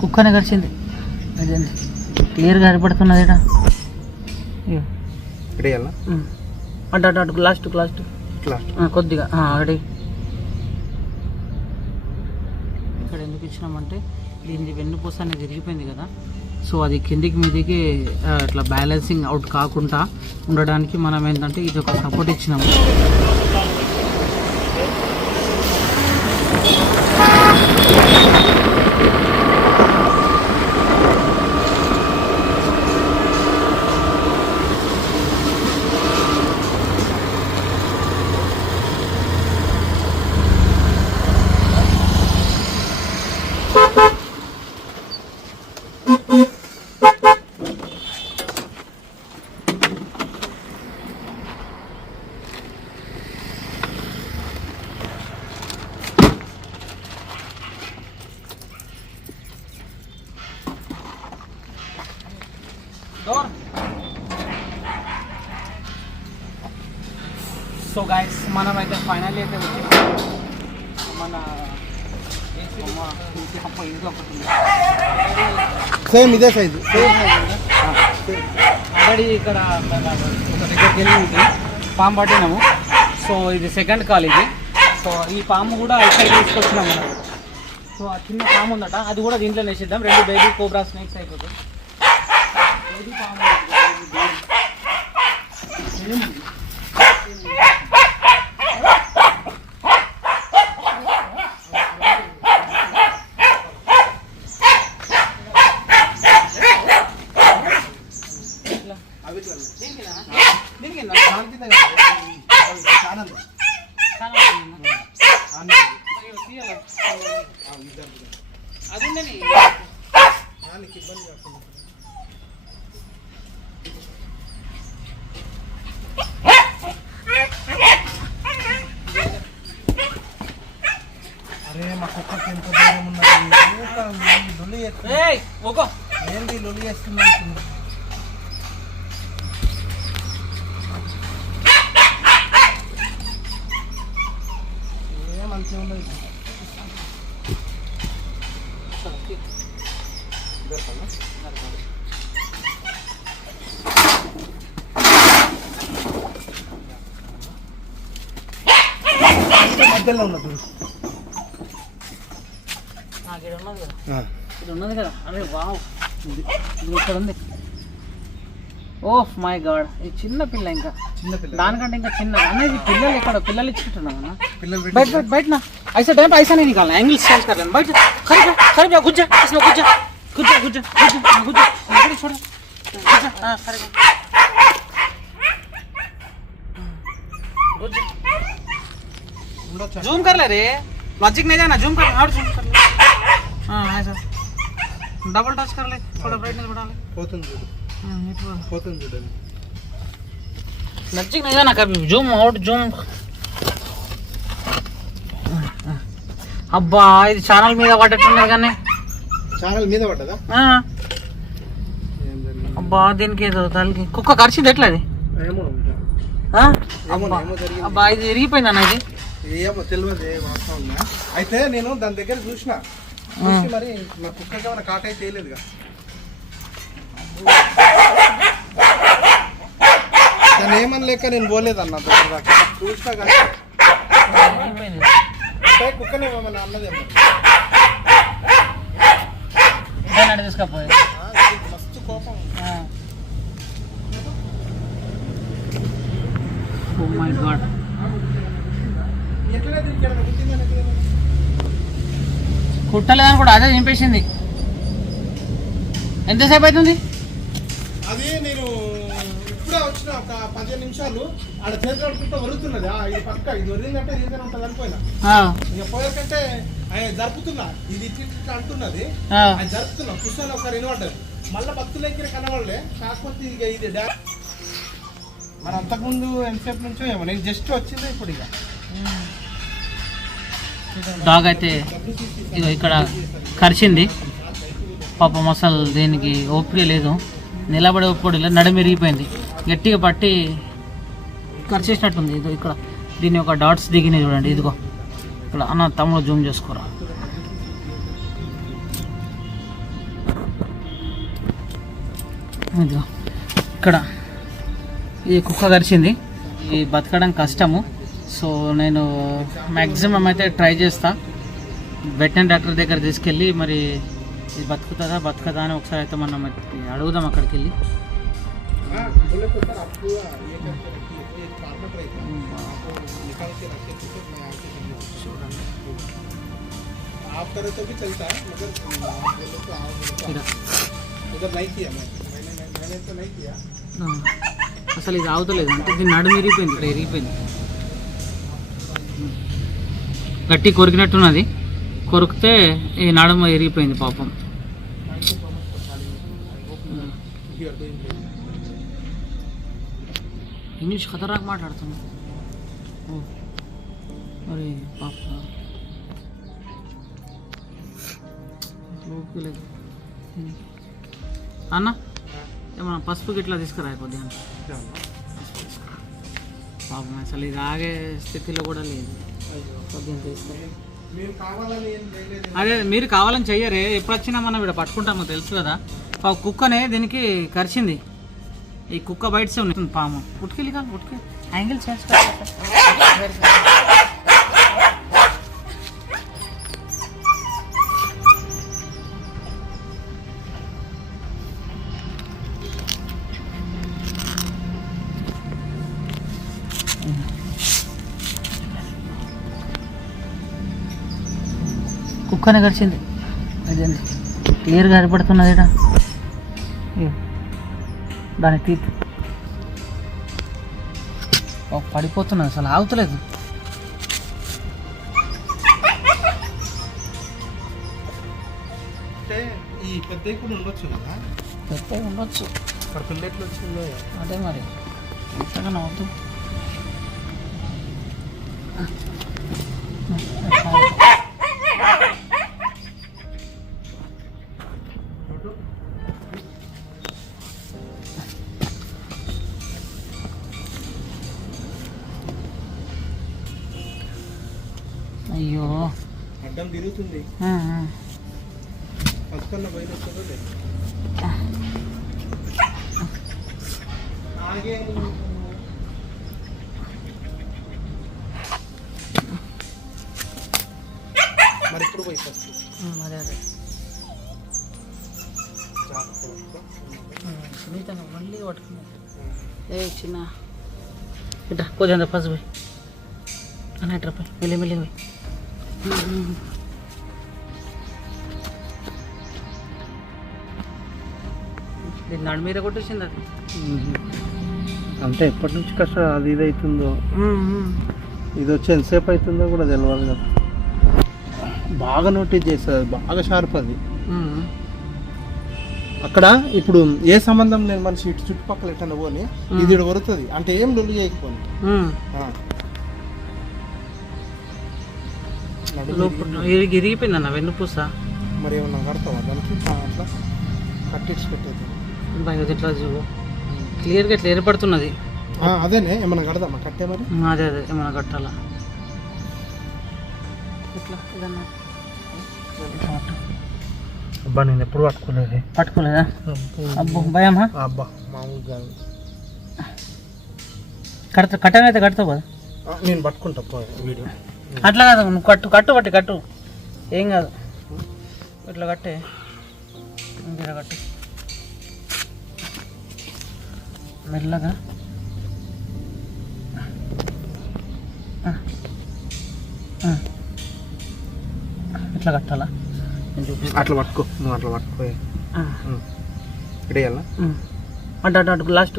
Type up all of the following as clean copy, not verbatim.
కుక్కనే కరిచింది. అదే క్లియర్గా కనపడుతున్నది ఇక్కడ. అటు అటు అటు లాస్ట్ కొద్దిగా అడి. ఇక్కడ ఎందుకు ఇచ్చినామంటే దీనికి వెన్నుపూస అనేది విరిగిపోయింది కదా, సో అది కిందికి మీదికి అట్లా బ్యాలెన్సింగ్ అవుట్ కాకుండా ఉండడానికి మనం ఏంటంటే ఇది ఒక సపోర్ట్ ఇచ్చినాము. సో గైస్ మనమైతే ఫైనల్ అయితే మన ఇంట్లో సేమ్ ఇదే సైజు ఆల్రెడీ ఇక్కడ ఒక దగ్గరికి వెళ్ళి పాము పట్టినాము. సో ఇది సెకండ్ కాల్ ఇది. సో ఈ పాము కూడా ఇక్కడ తీసుకొచ్చినాము మనం. సో ఆ చిన్న పాము ఉందట, అది కూడా దీంట్లో వేసిద్దాం. 2 బేబీ కోబ్రా స్నేక్స్ అయిపోతాయి. బేబీ పాము అరే మా కుక్కకి ఎంత దూరం ఉన్నది. ఏంటి లొలి చేస్తుంది. మంచిగా ఉన్నది. మధ్యలో ఉన్నది. ఇది ఉన్నది కదా. అరే వావ్, ఇక్కడ ఉంది. ఓహ్ మై గాడ్, ఇది చిన్న పిల్ల. ఇంకా దానికంటే ఇంకా చిన్న అనేది పిల్లలు. ఇక్కడ పిల్లలు ఇచ్చుకుంటున్నాం. బయట ऐसा टाइम पे ऐसा नहीं निकालना, एंगल चेंज कर लेना. बैठ खड़े जा, गुज्जा इसमें गुज्जा गुज्जा गुज्जा गुज्जा गुज्जा छोड़ गुज्जा. हां खड़े गुज्जा. जूम कर ले रे, लॉजिक नहीं जाना. जूम कर और जूम कर ले. हां ऐसा डबल टच कर ले, थोड़ा ब्राइटनेस बढ़ा ले. పోతుంది చూడండి. लॉजिक नहीं जाना कभी. Zoom out zoom. అబ్బా ఇది ఛానల్ మీద పడ్డట్టున్నది కానీ. ఛానల్ మీద పడ్డదా? అబ్బా దీనికి ఏదో తలకి కుక్క కరిచింది. ఎట్లా అది? అబ్బా ఇది విరిగిపోయింది అన్న. ఇది ఏమో తెలియదు. అయితే నేను దాని దగ్గర చూసిన మరి మా కుక్కకి ఏమైనా కాట అయితే చేయలేదుగా. దాన్ని ఏమని లేక నేను పోలేదన్న చూసినా కానీ కుక్కనే ఏమన్నా అన్నదేమో. తీసుకపోయి మస్తు కోపం. Oh my God. కుట్టలేదని కూడా అదే చింపేసింది. ఎంతసేపు అవుతుంది? అది నేను ఇప్పుడే వచ్చిన ఒక 15 నిమిషాలు ఆడ చేతుకుంటూ వరుగుతున్నది. ఇది పక్క ఇది వరిగిందంటే రీజన్ ఉంటుంది అనుకోయినా. ఇక పోయేకంటే ఆయన జరుపుతున్నా. ఇది ఇట్లా అంటున్నది, ఆయన జరుపుతున్నా. కూర్చొని ఒకసారి వినబడ్డది. మళ్ళీ భక్తుల దగ్గర కనబడలే. కాకపోతే ఇక ఇది మరి అంతకుముందు ఎంతసేపు నుంచో ఏమో. నేను జస్ట్ వచ్చింది ఇప్పుడు. ఇక డాగ్ అయితే ఇక ఇక్కడ కరిచింది. పాపం అసలు దీనికి ఓపిక లేదు, నిలబడే ఓపిక లేదు. నడుము విరిగిపోయింది. గట్టిగా పట్టి కరిచేసినట్టుంది. ఇదో ఇక్కడ దీని యొక్క డాట్స్ దిగినాయి చూడండి. ఇదిగో ఇక్కడ అన్న తమ్ముడు జూమ్ చేసుకోరా. ఇదిగో ఇక్కడ ఈ కుక్క కరిచింది. ఈ బతకడం కష్టము. సో నేను మ్యాక్సిమం అయితే ట్రై చేస్తా. వెటర్నరీ డాక్టర్ దగ్గర తీసుకెళ్ళి మరి ఇది బతుకుతుందా అని ఒకసారి అయితే మనం అడుగుదాం అక్కడికి వెళ్ళి. అసలు ఇది ఆగుతలేదు, అంటే దీన్ని నడుము ఇరిగిపోయింది, ఇక్కడ ఇరిగిపోయింది, గట్టి కొరికినట్టున్నది. కొరికితే ఈ నడుము ఇరిగిపోయింది పాపం. ఇంగ్లీష్ ఖతర్నాక్ మాట్లాడుతున్నా. మరి పాప లేదు అన్న, ఏమన్నా పసుపు గిట్లా తీసుకురా కొద్దిగా. పాపం అసలు ఇది ఆగే స్థితిలో కూడా లేదు. కొద్దిగా తీసుకురా. అదే మీరు కావాలని చెయ్యరే, ఎప్పుడు వచ్చినా మనం ఇక్కడ పట్టుకుంటామో తెలుసు కదా. కుక్కనే దీనికి కరిచింది. ఈ కుక్క బయటసే ఉంది పాము. ఉట్కెళ్ళి కాదు, ఉట్కెళ్ళి యాంగిల్ చేస్తా. కుక్కనే కరిచింది. అదేంటి క్లియర్గా కనపడుతున్నది ఇక్కడ. దాని తీర్పు పడిపోతున్నది, అసలు ఆగుతలేదు. అంటే ఈ పెద్ద కూడా ఉండొచ్చు కదా, పెద్ద ఉండొచ్చు. ఇక్కడ పిల్ల ఎట్లా వచ్చిందో అదే మరి ఎంతగా నవ్వుతూ. అయ్యో అడ్డం తిరుగుతుంది. పసుకన్న బయట వస్తుందో లేదు. మరి ఇప్పుడు పోయి ఫస్ట్ అదే అదే సునీతంగా మళ్ళీ పట్టుకున్నా. ఏ చిన్న ఇట్లా కొద్దిగా ఫస్ట్ పోయి అన్నట్టు పోయి మెల్లి మెల్లి పోయి. నడు మీద కొట్టేసింది అది. అంటే ఎప్పటి నుంచి కష్టం అది ఇది అవుతుందో, ఇది వచ్చి ఎంతసేపు అవుతుందో కూడా తెలియాలి కదా. బాగా నోటీస్ చేస్తుంది, బాగా షార్ప్ అది. అక్కడ ఇప్పుడు ఏ సంబంధం లేని మనిషి ఇటు చుట్టుపక్కల ఎట్టన పోని ఇది ఇటు వరుతుంది అంటే ఏం లొల్లి చేయకపోని ఇరిగిపోయింది అన్న వెన్నుపూస. మరి ఏమన్నా కడతావా దానికి? అట్లా కట్టించి పెట్టేది ఇట్లా చూడు, క్లియర్గా ఇట్లా ఏర్పడుతున్నది. అదేనే ఏమన్నా కడదామా? కట్టే మరి అదే అదే ఏమన్నా కట్టాలా. ఇట్లా ఏదన్నా అబ్బా నేను ఎప్పుడు పట్టుకోలేదా? అబ్బో భయమా? అబ్బా మామూలు కాదు. కట్టనైతే కడతావు కదా. నేను పట్టుకుంటా వీడియో. అట్లా కాదు, నువ్వు కట్టు ఏం కాదు. ఇట్లా కట్టే ఇంకేలా కట్టు మెల్లగా. ఇట్లా కట్టాలా? అట్లా పట్టుకో, నువ్వు అట్లా పట్టుకో. ఇడేయాలా? అటు లాస్ట్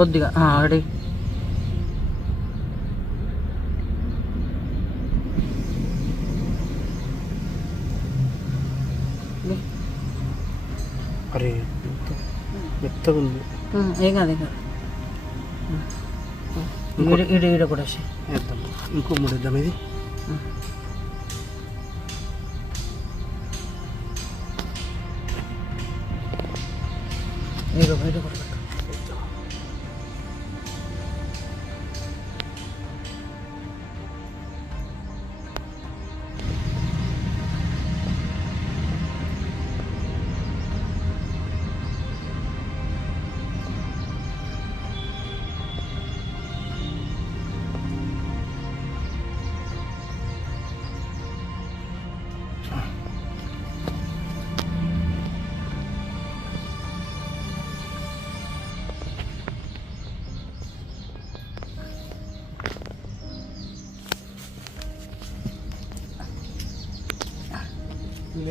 కొద్దిగా అడి. అరే మెత్తగా ఉంది. ఏం కాదు ఈడ కూడా వేద్దాం. ఇంకో మూడు వేద్దాం. ఇది బయట కూడా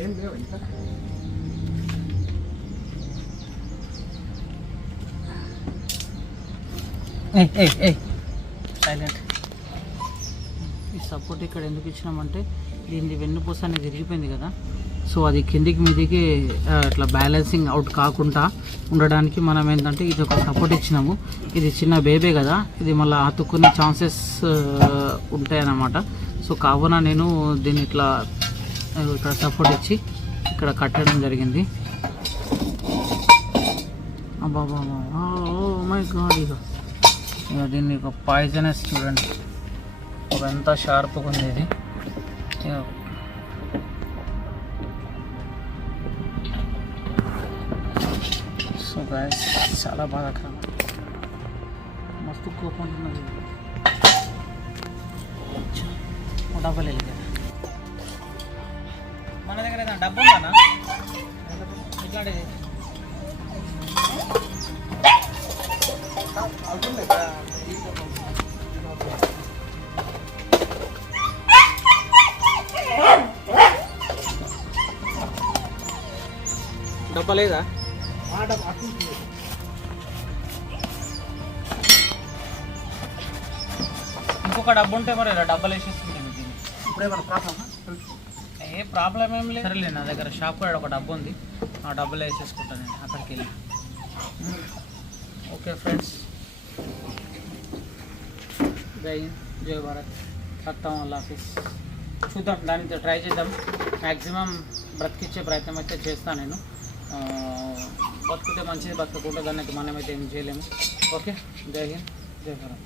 ఏం లేవు ఇంకా. సైలెంట్. ఈ సపోర్ట్ ఇక్కడ ఎందుకు ఇచ్చినామంటే దీని వెన్నుపూస అనేది విరిగిపోయింది కదా, సో అది కిందికి మీదికి ఇట్లా బ్యాలెన్సింగ్ అవుట్ కాకుండా ఉండడానికి మనం ఏంటంటే ఇది ఒక సపోర్ట్ ఇచ్చినాము. ఇది చిన్న బేబే కదా, ఇది మళ్ళీ అతుక్కునే ఛాన్సెస్ ఉంటాయన్నమాట. సో కావున నేను దీన్ని ఇట్లా ఇక్కడ సపోర్ట్ ఇచ్చి ఇక్కడ కట్టడం జరిగింది. అబ్బా మై గాడ్, ఇక దీన్ని ఒక పాయిజనస్ చూడండి, ఒక ఎంత షార్ప్గా ఉంది ఇది. సో గాయస్ చాలా బాధాకరం, మస్తు కోపం ఉన్నది. డబ్బులు వెళ్ళి మన దగ్గర ఏదైనా డబ్బు ఉందా ఇట్లాంటిది? డబ్బా లేదా? ఇంకొక డబ్బు ఉంటే మరి డబ్బలు వేసేస్తుంటే ఇప్పుడేమైనా ప్రాబ్లమ్? ఏ ప్రాబ్లం ఏం లేదు. సరేలే, నా దగ్గర షాప్ కూడా ఒక డబ్బు ఉంది, ఆ డబ్బులు వేసేసుకుంటాను నేను అక్కడికి వెళ్ళి. ఓకే ఫ్రెండ్స్, జై హింద్, జై భారత్, సత్తం ఆఫీస్. చూద్దాం, దానికి ట్రై చేద్దాం. మ్యాక్సిమం బ్రతికిచ్చే ప్రయత్నం అయితే చేస్తాను నేను. బతుకుతే మంచిది, బతకకుండా దాన్ని అయితే మనమైతే ఏం చేయలేము. ఓకే, జై హింద్, జై భారత్.